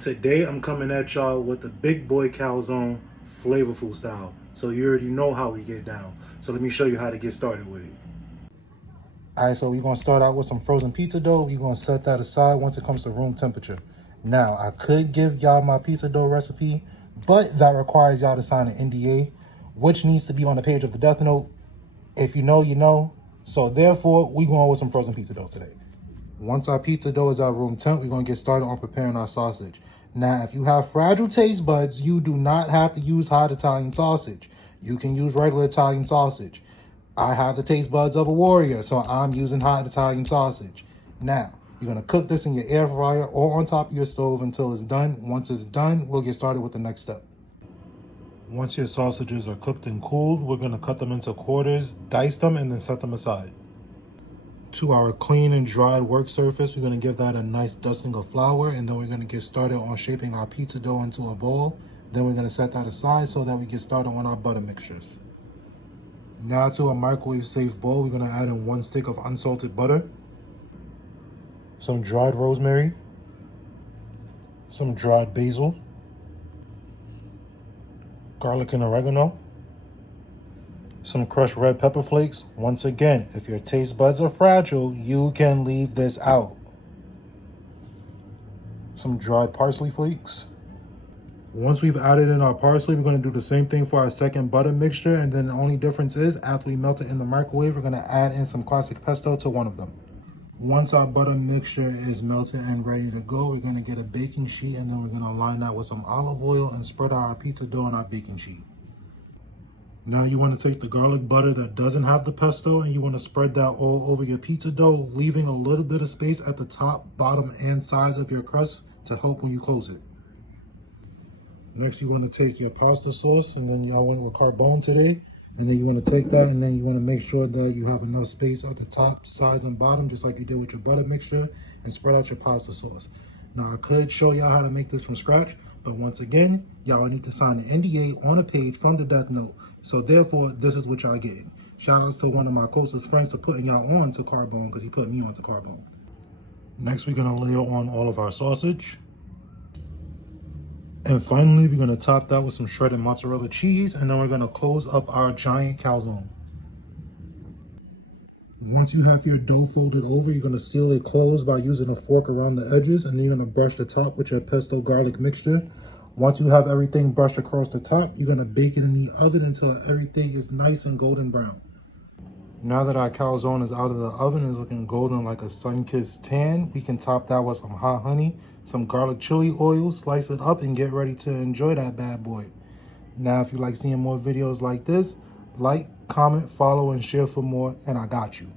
Today I'm coming at y'all with the big boy calzone flavorful style. So you already know how we get down. So let me show you how to get started with it. Alright, so we're gonna start out with some frozen pizza dough. We're gonna set that aside once it comes to room temperature. Now I could give y'all my pizza dough recipe, but that requires y'all to sign an NDA, which needs to be on the page of the death note. If you know, you know. So therefore, we going with some frozen pizza dough today. Once our pizza dough is at room temp, we're going to get started on preparing our sausage. Now, if you have fragile taste buds, you do not have to use hot Italian sausage. You can use regular Italian sausage. I have the taste buds of a warrior, so I'm using hot Italian sausage. Now, you're going to cook this in your air fryer or on top of your stove until it's done. Once it's done, we'll get started with the next step. Once your sausages are cooked and cooled, we're going to cut them into quarters, dice them, and then set them aside. To our clean and dried work surface, we're going to give that a nice dusting of flour, and then we're going to get started on shaping our pizza dough into a ball. Then we're going to set that aside so that we get started on our butter mixtures. Now to a microwave safe bowl, we're going to add in 1 stick of unsalted butter, some dried rosemary, some dried basil, garlic and oregano, some crushed red pepper flakes. Once again, if your taste buds are fragile, you can leave this out. Some dried parsley flakes. Once we've added in our parsley, we're going to do the same thing for our second butter mixture, and then the only difference is after we melt it in the microwave, we're going to add in some classic pesto to one of them. Once our butter mixture is melted and ready to go, we're going to get a baking sheet, and then we're going to line that with some olive oil and spread out our pizza dough on our baking sheet. Now you want to take the garlic butter that doesn't have the pesto and you want to spread that all over your pizza dough, leaving a little bit of space at the top, bottom, and sides of your crust to help when you close it. Next, you want to take your pasta sauce, and then y'all went with carbone today. And then you want to take that, and then you want to make sure that you have enough space at the top, sides, and bottom, just like you did with your butter mixture, and spread out your pasta sauce. Now, I could show y'all how to make this from scratch, but once again, y'all need to sign an NDA on a page from the death note. So therefore, this is what y'all getting. Shout outs to one of my closest friends for putting y'all on to carbone, because he put me on to carbone. Next, we're going to layer on all of our sausage. And finally, we're going to top that with some shredded mozzarella cheese, and then we're going to close up our giant calzone. Once you have your dough folded over, you're going to seal it closed by using a fork around the edges, and then you're going to brush the top with your pesto garlic mixture. Once you have everything brushed across the top, you're going to bake it in the oven until everything is nice and golden brown. Now that our calzone is out of the oven and is looking golden like a sun-kissed tan, we can top that with some hot honey, some garlic chili oil, slice it up, and get ready to enjoy that bad boy. Now, if you like seeing more videos like this, like, comment, follow, and share for more, and I got you.